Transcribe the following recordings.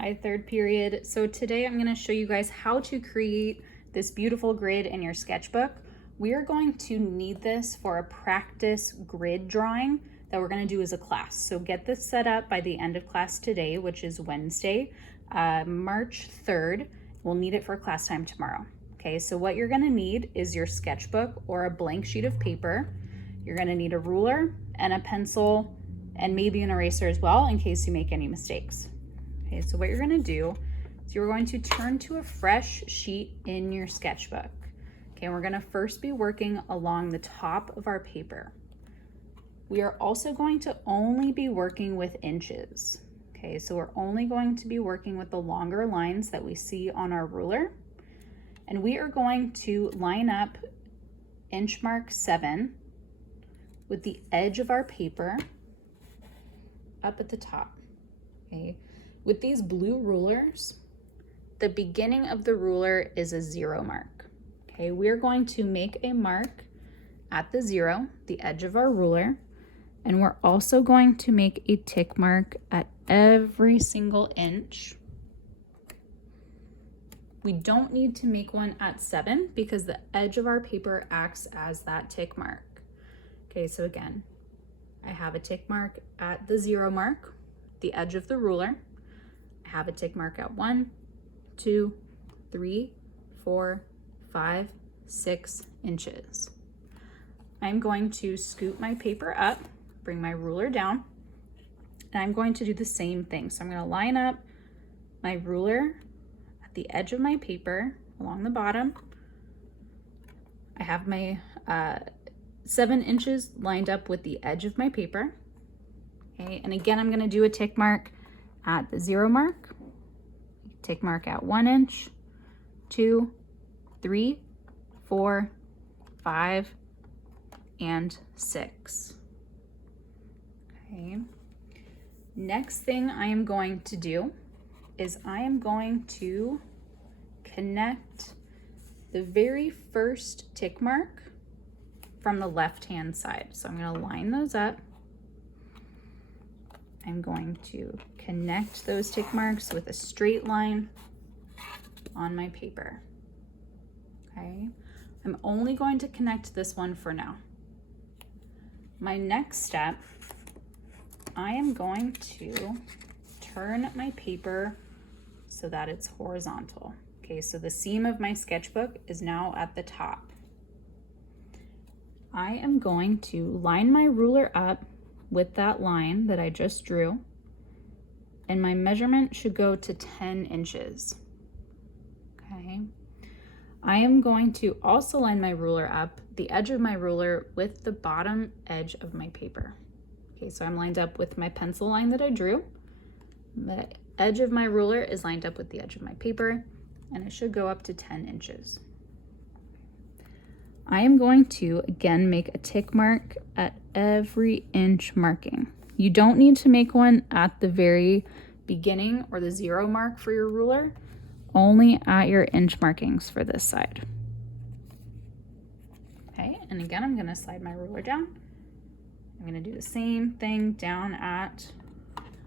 Hi, third period. So today I'm going to show you guys how to create this beautiful grid in your sketchbook. We are going to need this for a practice grid drawing that we're going to do as a class. So get this set up by the end of class today, which is Wednesday, March 3rd. We'll need it for class time tomorrow. Okay, so what you're going to need is your sketchbook or a blank sheet of paper. You're going to need a ruler and a pencil and maybe an eraser as well in case you make any mistakes. Okay, so what you're going to do is you're going to turn to a fresh sheet in your sketchbook. Okay, we're going to first be working along the top of our paper. We are also going to only be working with inches. Okay, so we're only going to be working with the longer lines that we see on our ruler. And we are going to line up inch mark 7 with the edge of our paper up at the top. Okay. With these blue rulers, the beginning of the ruler is a 0 mark. Okay, we're going to make a mark at the 0, the edge of our ruler, and we're also going to make a tick mark at every single inch. We don't need to make one at 7 because the edge of our paper acts as that tick mark. Okay, so again, I have a tick mark at the 0 mark, the edge of the ruler. I have a tick mark at 1, 2, 3, 4, 5, 6 inches. I'm going to scoot my paper up, bring my ruler down, and I'm going to do the same thing. So I'm going to line up my ruler at the edge of my paper along the bottom. I have my 7 inches lined up with the edge of my paper. Okay, and again, I'm going to do a tick mark at the 0 mark, tick mark at 1 inch, 2, 3, 4, 5, and 6. Okay. Next thing I am going to do is I am going to connect the very first tick mark from the left-hand side. So I'm going to line those up. I'm going to connect those tick marks with a straight line on my paper. Okay, I'm only going to connect this one for now. My next step, I am going to turn my paper so that it's horizontal. Okay, so the seam of my sketchbook is now at the top. I am going to line my ruler up with that line that I just drew, and my measurement should go to 10 inches. Okay. I am going to also line my ruler up, the edge of my ruler with the bottom edge of my paper. Okay, so I'm lined up with my pencil line that I drew. The edge of my ruler is lined up with the edge of my paper, and it should go up to 10 inches. I am going to, again, make a tick mark at every inch marking. You don't need to make one at the very beginning or the 0 mark for your ruler, only at your inch markings for this side. Okay, and again, I'm gonna slide my ruler down. I'm gonna do the same thing down at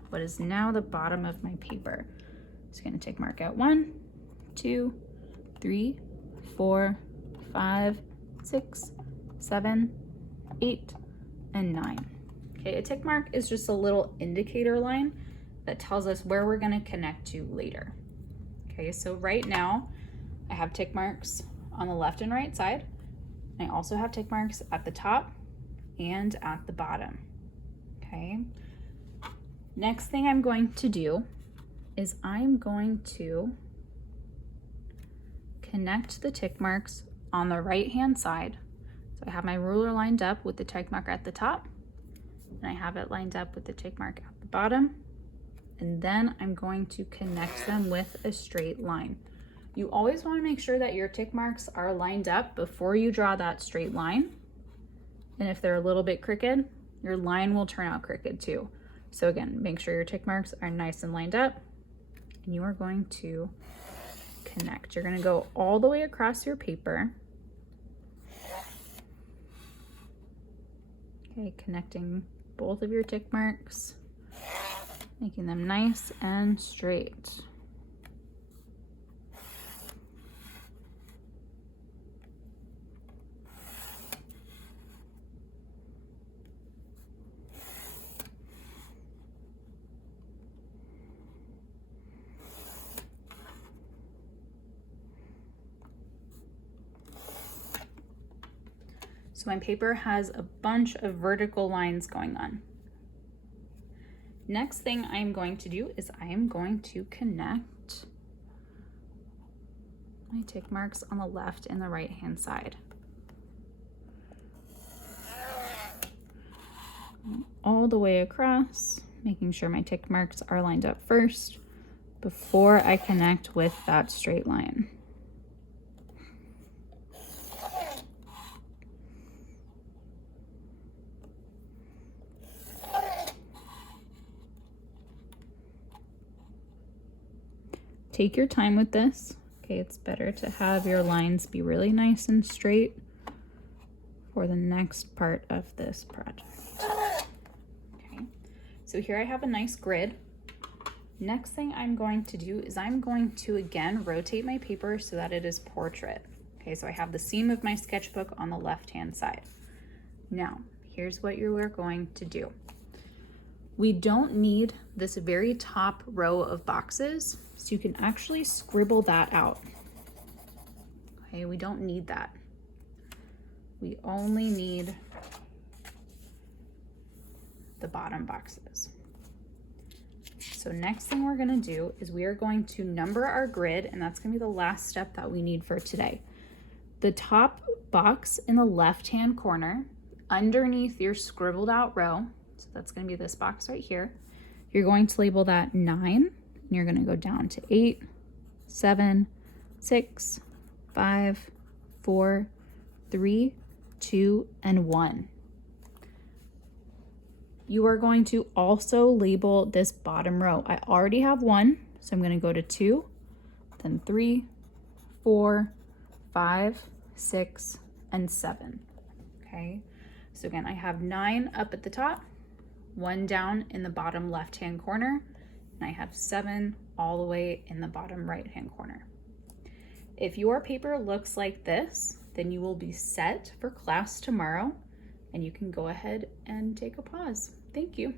what is now the bottom of my paper. Just gonna tick mark at 1, 2, 3, 4, 5, 6, 7, 8, and 9. Okay, a tick mark is just a little indicator line that tells us where we're going to connect to later. Okay, so right now I have tick marks on the left and right side. I also have tick marks at the top and at the bottom. Okay, next thing I'm going to do is I'm going to connect the tick marks on the right hand side. So I have my ruler lined up with the tick mark at the top, and I have it lined up with the tick mark at the bottom, and then I'm going to connect them with a straight line. You always want to make sure that your tick marks are lined up before you draw that straight line, and if they're a little bit crooked, your line will turn out crooked too. So again, make sure your tick marks are nice and lined up, and you are going to connect. You're going to go all the way across your paper. Okay, connecting both of your tick marks making them nice and straight. So my paper has a bunch of vertical lines going on. Next thing I'm going to do is I am going to connect my tick marks on the left and the right hand side. All the way across, making sure my tick marks are lined up first before I connect with that straight line. Take your time with this. Okay, it's better to have your lines be really nice and straight for the next part of this project. Okay, so here I have a nice grid. Next thing I'm going to do is I'm going to again rotate my paper so that it is portrait. Okay, so I have the seam of my sketchbook on the left-hand side. Now, here's what you are going to do. We don't need this very top row of boxes, so you can actually scribble that out. Okay, we don't need that. We only need the bottom boxes. So next thing we're gonna do is we are going to number our grid, and that's gonna be the last step that we need for today. The top box in the left-hand corner, underneath your scribbled out row, so that's gonna be this box right here, you're going to label that 9, and you're gonna go down to 8, 7, 6, 5, 4, 3, 2, and 1. You are going to also label this bottom row. I already have 1, so I'm gonna go to 2, then 3, 4, 5, 6, and 7, okay? So again, I have 9 up at the top, 1 down in the bottom left-hand corner, and I have 7 all the way in the bottom right-hand corner. If your paper looks like this, then you will be set for class tomorrow, and you can go ahead and take a pause. Thank you.